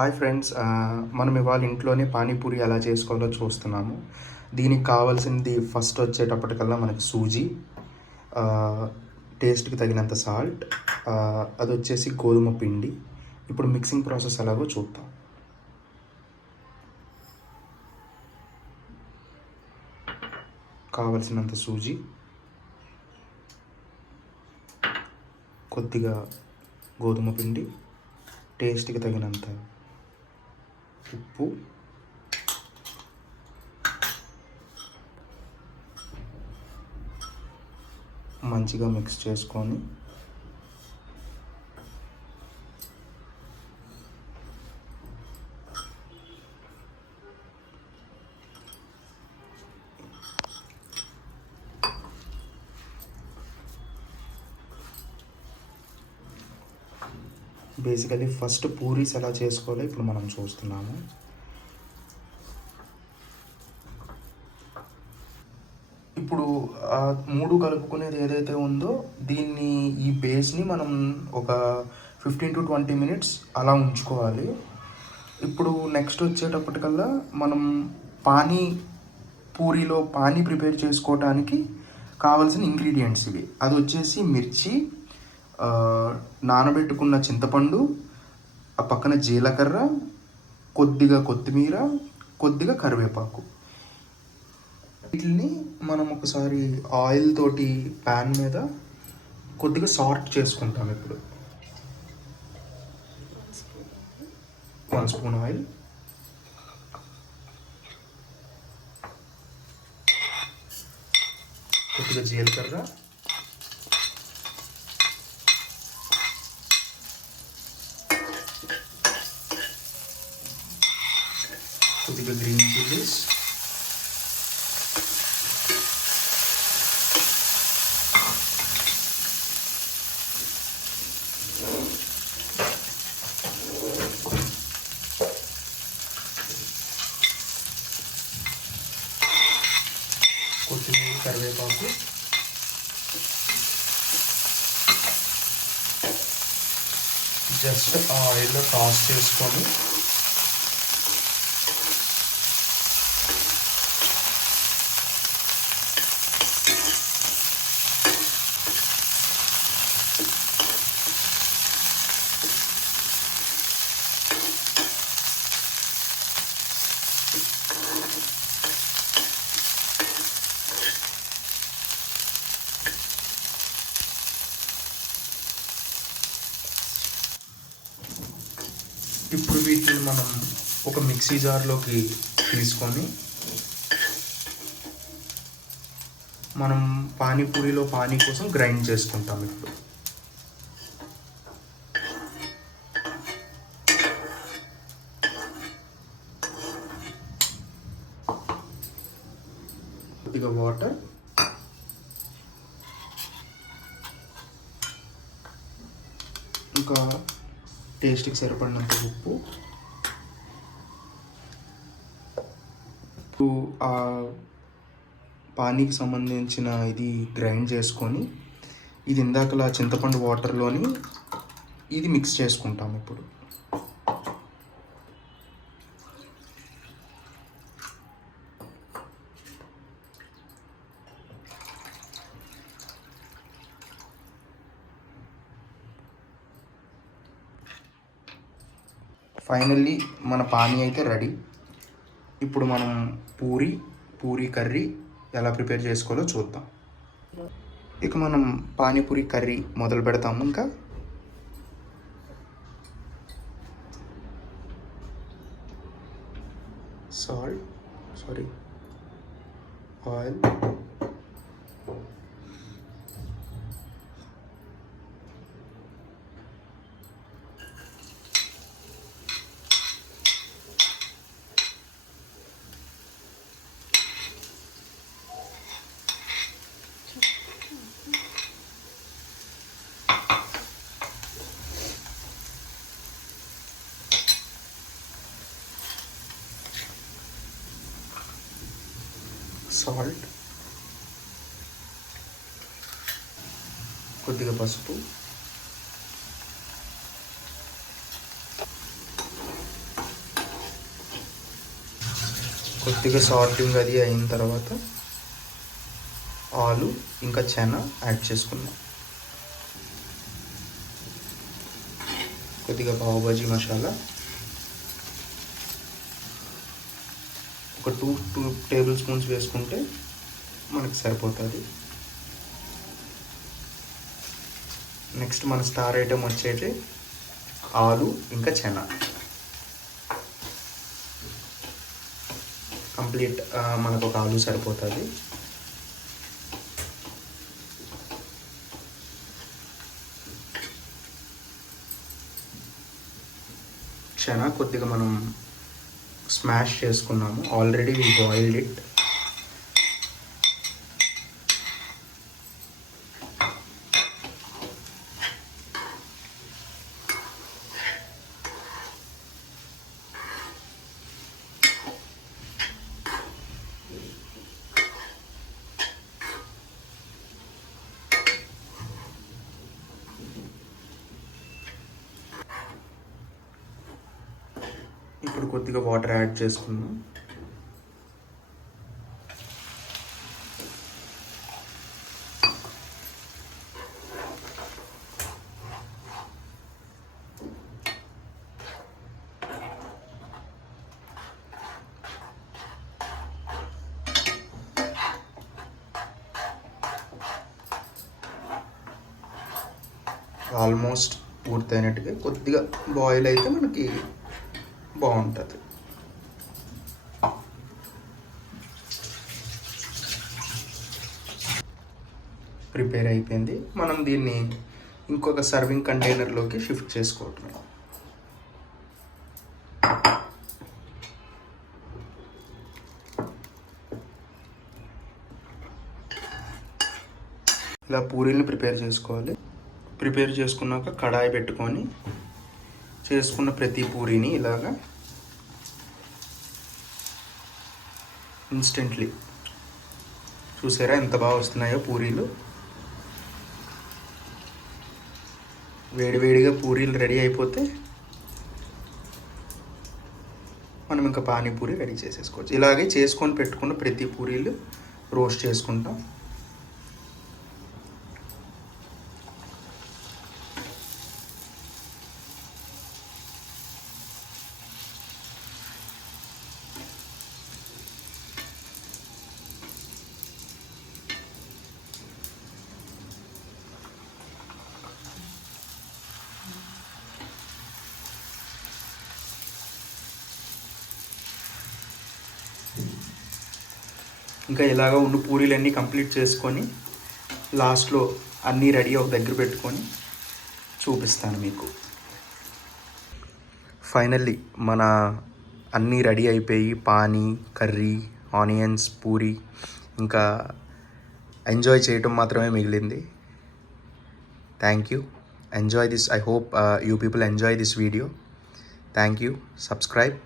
Hi friends, మనం ఇవాళ ఇంట్లోనే పానీపూరి ఎలా చేసుకోవాలో చూస్తున్నాము. దీనికి కావాల్సింది ఫస్ట్ వచ్చేటప్పటికల్లా మనకి సూజీ, టేస్ట్కి తగినంత సాల్ట్, అది వచ్చేసి గోధుమ పిండి. ఇప్పుడు మిక్సింగ్ ప్రాసెస్ ఎలాగో చూద్దాం. కావలసినంత సూజీ, కొద్దిగా గోధుమ పిండి, టేస్ట్కి తగినంత ఉప్పు, మంచిగా మిక్స్ చేసుకొని బేసికలీ ఫస్ట్ పూరీస్ ఎలా చేసుకోవాలో ఇప్పుడు మనం చూస్తున్నాము. ఇప్పుడు మూడు కలుపుకునేది ఏదైతే ఉందో ఈ బేస్ని మనం ఒక 15 to 20 minutes అలా ఉంచుకోవాలి. ఇప్పుడు నెక్స్ట్ వచ్చేటప్పటికల్లా మనం పూరీలో పానీ ప్రిపేర్ చేసుకోవడానికి కావాల్సిన ఇంగ్రీడియంట్స్ ఇవి. అది వచ్చేసి మిర్చి, నానబెట్టుకున్న చింతపండు, ఆ పక్కన జీలకర్ర, కొద్దిగా కొత్తిమీర, కొద్దిగా కరివేపాకు. వీటిని మనం ఒకసారి ఆయిల్ తోటి ప్యాన్ మీద కొద్దిగా సార్ట్ చేసుకుంటాం. ఇప్పుడు 1 స్పూన్ ఆయిల్, కొద్దిగా జీలకర్ర, కొద్దిగా గ్రీన్ చిల్లీస్, కొత్తిమీర, కరివేపాకు, జస్ట్ ఆయిల్లో టాస్ చేసుకొని ఇప్పుడు వీటిని మనం ఒక మిక్సీ జార్లోకి తీసుకొని మనం పానీపూరిలో పానీ కోసం గ్రైండ్ చేసుకుంటాం. ఇప్పుడు కొద్దిగా వాటర్, ఇంకా టేస్ట్కి సరిపడినంత ఉప్పు. ఆ పానీకి సంబంధించిన ఇది గ్రైండ్ చేసుకొని ఇది ఇందాకలా చింతపండు వాటర్లోని ఇది మిక్స్ చేసుకుంటాం. ఇప్పుడు ఫైనల్లీ మన పానీ అయితే రెడీ. ఇప్పుడు మనం పూరీ కర్రీ ఎలా ప్రిపేర్ చేసుకోవాలో చూద్దాం. ఇక మనం పానీపూరి కర్రీ మొదలు పెడతాము. ఇంకా ఆయిల్, సాల్ట్, కొద్దిగా పసుపు, కొద్దిగా సాల్టింగ్ అది అయిన తర్వాత ఆలు ఇంకా చెనా యాడ్ చేసుకుందాం. కొద్దిగా పావు భాజీ మసాలా, ఒక 2 టేబుల్ స్పూన్స్ వేసుకుంటే మనకి సరిపోతుంది. నెక్స్ట్ మన స్టార్ ఐటమ్ వచ్చేసి ఆలు ఇంకా చెనా. కంప్లీట్ మనకు ఒక ఆలు సరిపోతుంది. చెనా కొద్దిగా మనం స్మాష్ చేసుకున్నాము, ఆల్రెడీ వి బాయిల్డ్ ఇట్. ఇప్పుడు కొద్దిగా వాటర్ యాడ్ చేసుకుందాం. ఆల్మోస్ట్ పూర్తయినట్టుగా కొద్దిగా బాయిల్ అయితే మనకి బాగుంటుంది. ప్రిపేర్ అయిపోయింది. మనం దీన్ని ఇంకొక సర్వింగ్ కంటైనర్లోకి షిఫ్ట్ చేసుకోవటమే. ఇలా పూరీని ప్రిపేర్ చేసుకోవాలి. ప్రిపేర్ చేసుకున్నాక కడాయి పెట్టుకొని చేసుకున్న ప్రతి పూరీని ఇలాగా ఇన్స్టెంట్లీ చూసారా ఎంత బాగా వస్తున్నాయో పూరీలు. వేడివేడిగా పూరీలు రెడీ అయిపోతే మనం ఇంకా పానీపూరి రెడీ చేసేసుకోవచ్చు. ఇలాగే చేసుకొని పెట్టుకున్న ప్రతి పూరీలు రోస్ట్ చేసుకుంటాం. ఇంకా ఇలాగ ఉన్న పూరీలన్నీ కంప్లీట్ చేసుకొని లాస్ట్లో అన్నీ రెడీ ఒక దగ్గర పెట్టుకొని చూపిస్తాను మీకు. ఫైనల్లీ మన అన్నీ రెడీ అయిపోయి పానీ, కర్రీ, ఆనియన్స్, పూరి ఇంకా ఎంజాయ్ చేయటం మాత్రమే మిగిలింది. Thank you. Enjoy this. I hope you people enjoy this video. Thank you. Subscribe.